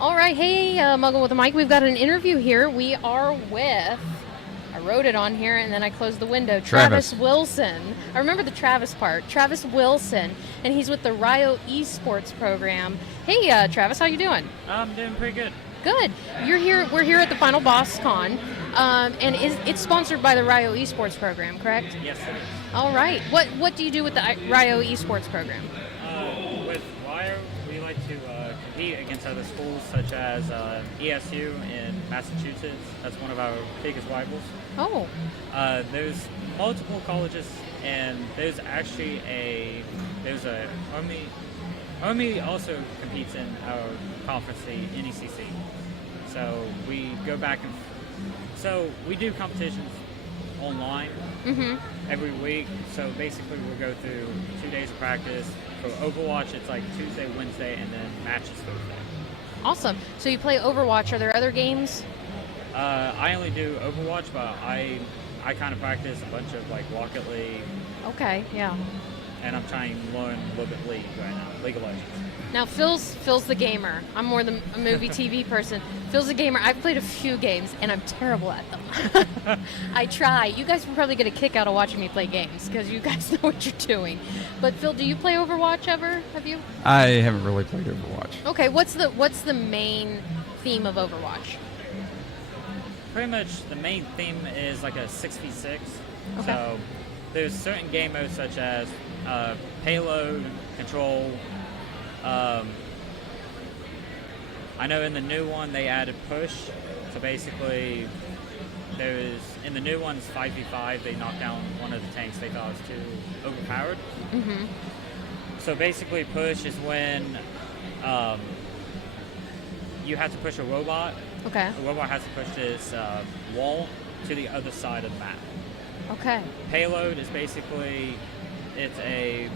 All right, hey, Muggle with a Mic. We've got an interview here. We are with, I wrote it on here and then I closed the window, Travis Wilson. I remember the Travis part. Travis Wilson, and he's with the Rio Esports program. Hey, Travis, how you doing? I'm doing pretty good. Good. You're here. We're here at the Final Boss Con, and it's sponsored by the Rio Esports program, correct? Yes, it is. All right. What do you do with the Rio Esports program? With Rio, we like to compete against other schools such as ESU in Massachusetts. That's one of our biggest rivals. Oh. There's multiple colleges, and there's actually Army also competes in our conference, the NECC. So we go back and so we do competitions online every week. So basically, we'll go through 2 days of practice. For Overwatch, it's like Tuesday, Wednesday, and then matches Thursday. Awesome. So you play Overwatch. Are there other games? I only do Overwatch, but I kind of practice a bunch of like Rocket League. Okay. Yeah. And I'm trying to learn a little bit League right now, League of Legends. Now, Phil's the gamer. I'm more the movie TV person. Phil's the gamer. I've played a few games, and I'm terrible at them. I try. You guys would probably get a kick out of watching me play games, because you guys know what you're doing. But, Phil, do you play Overwatch ever? Have you? I haven't really played Overwatch. Okay, what's the main theme of Overwatch? Pretty much the main theme is like a 6v6. Okay. So there's certain game modes such as payload, control. I know in the new one they added push. So basically, in the new one's 5v5. They knocked down one of the tanks they thought was too overpowered. Mm-hmm. So basically, push is when you have to push a robot. Okay. The robot has to push this wall to the other side of the map. Okay. Payload is basically, I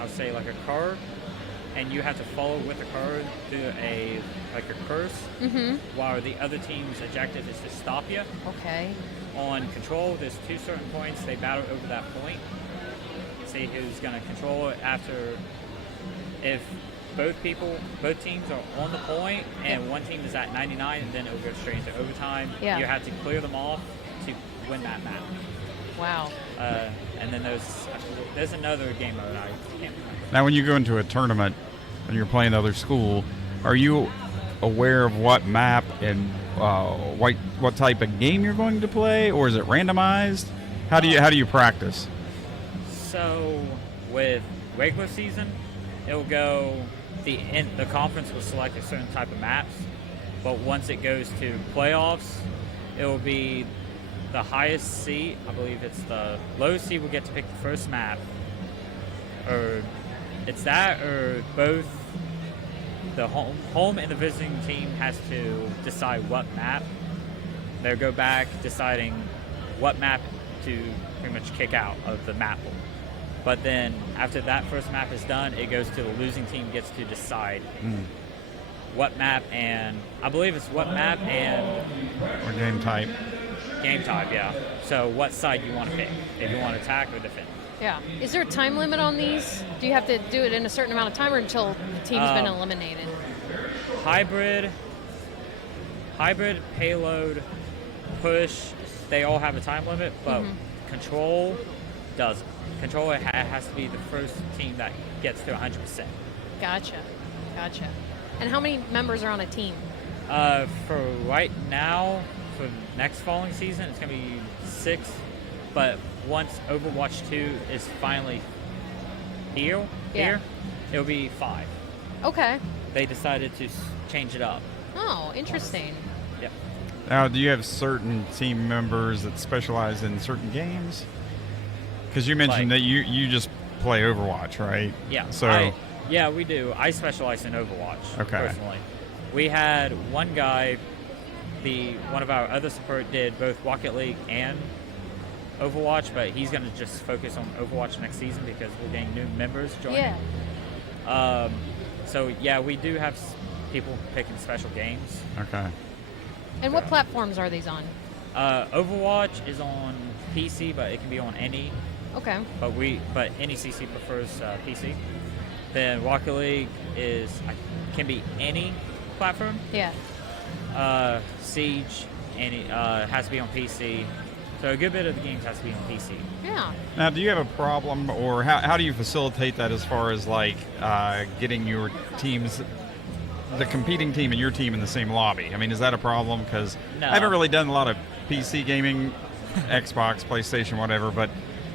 would say like a card, and you have to follow with the card through a curse, while the other team's objective is to stop you. Okay. On control, there's two certain points. They battle over that point. See who's going to control it after. If both teams are on the point, and one team is at 99, and then it will go straight into overtime. Yeah. You have to clear them off to win that map. Wow. And then there's another game mode I can't remember. Now, when you go into a tournament and you're playing other school, are you aware of what map and what type of game you're going to play, or is it randomized? How do you practice? So with regular season, it'll go the conference will select a certain type of maps, but once it goes to playoffs, it will be the highest seed. I believe it's the lowest seed will get to pick the first map, or it's that, or both. The home and the visiting team has to decide what map. They'll go back deciding what map to pretty much kick out of the map. But then after that first map is done, it goes to the losing team gets to decide what map, and I believe it's what map and Or game type. Game type, yeah. So what side you want to pick, if you want to attack or defend. Yeah. Is there a time limit on these? Do you have to do it in a certain amount of time, or until the team's been eliminated? Hybrid, payload, push, they all have a time limit, but control doesn't. Control has to be the first team that gets to 100%. Gotcha. And how many members are on a team? For right now, for next following season, it's going to be 6. But once Overwatch 2 is finally here, it'll be 5. Okay. They decided to change it up. Oh, interesting. Yep. Now, do you have certain team members that specialize in certain games? Because you mentioned that you just play Overwatch, right? Yeah. So yeah, we do. I specialize in Overwatch. Okay. Personally, we had one guy. One of our other support did both Rocket League and Overwatch, but he's going to just focus on Overwatch next season because we're getting new members joining. Yeah. So yeah, we do have people picking special games. Okay. And what platforms are these on? Overwatch is on PC, but it can be on any. Okay. But NECC prefers PC. Then Rocket League can be any platform. Yeah. Siege, and it has to be on PC. So a good bit of the games has to be on PC. Yeah. Now, do you have a problem, or how do you facilitate that as far as like getting your teams, the competing team and your team in the same lobby? I mean, is that a problem? Because No. I haven't really done a lot of PC gaming, Xbox, PlayStation, whatever. But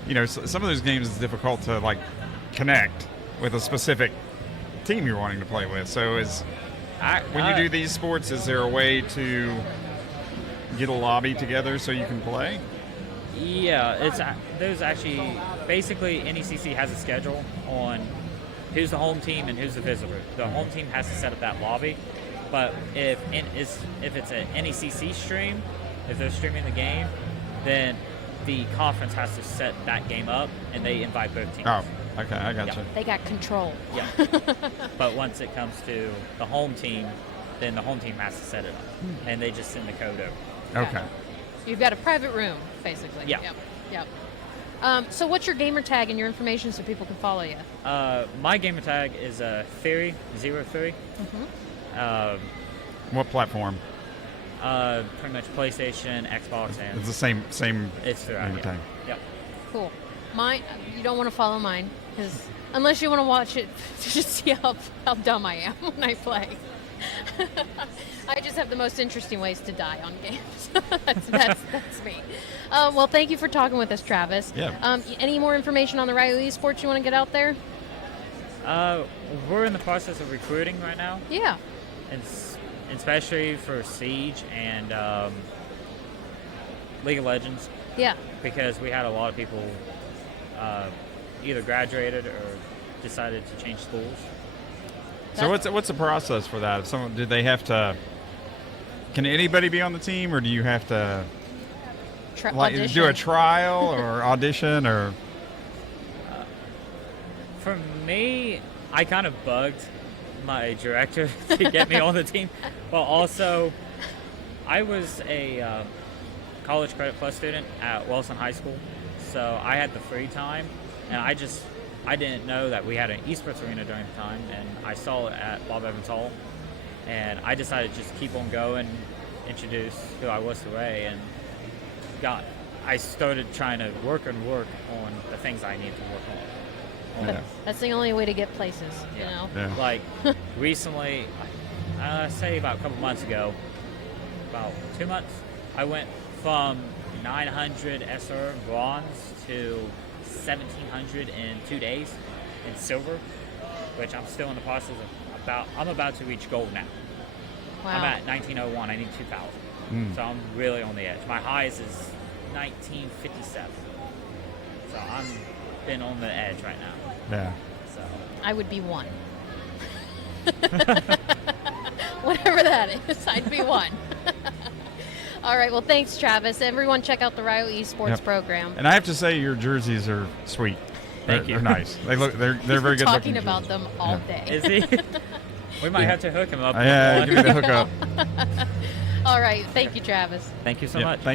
you know, some of those games is difficult to like connect with a specific team you're wanting to play with. So when you do these sports, is there a way to get a lobby together so you can play? Yeah, there's actually basically NECC has a schedule on who's the home team and who's the visitor. The home team has to set up that lobby, but if it's an NECC stream, if they're streaming the game, then the conference has to set that game up and they invite both teams. Oh, okay, I got you. They got control. Yeah. But once it comes to the home team, then the home team has to set it up, and they just send the code over. Okay. You've got a private room, basically. Yeah. Yep. So what's your gamer tag and your information so people can follow you? My gamer tag is Theory 03. What platform? Pretty much PlayStation, Xbox, and It's the same it's throughout. gamer Yeah. tag. Yep. Cool. Mine, you don't want to follow mine, because unless you want to watch it to just see how dumb I am when I play. I just have the most interesting ways to die on games. that's me. Well, thank you for talking with us, Travis. Yeah. Any more information on the Rio Esports you want to get out there? We're in the process of recruiting right now, Yeah. and especially for Siege and League of Legends, Yeah. because we had a lot of people either graduated or decided to change schools. So what's the process for that? If someone, did they have to? Can anybody be on the team, or do you have to like Audition. do a trial or audition or? For me, I kind of bugged my director to get me on the team, but also I was a college credit plus student at Wilson High School, so I had the free time, and I didn't know that we had an esports arena during the time, and I saw it at Bob Evans Hall, and I decided to just keep on going, introduce who I was to Ray, and I started trying to work on the things I needed to work on. Yeah. That's the only way to get places, you know? Yeah. Like recently, say about a couple months ago, about 2 months, I went from 900 SR bronze to 1700 in 2 days in silver, which I'm still in the process of I'm about to reach gold now. Wow. I'm at 1901, I need 2000. So I'm really on the edge. My highest is 1957. So I'm been on the edge right now. Yeah. So I would be one. Whatever that is, I'd be one. All right, well, thanks, Travis. Everyone check out the Rio Esports Yep. program. And I have to say, your jerseys are sweet. Thank you. They're nice. They're very good. Talking looking about jerseys. them all Yeah. day. is he? We might have to hook him up. with Yeah, one. give me the hookup. All right, thank you, Travis. Thank you so Yeah, much. thank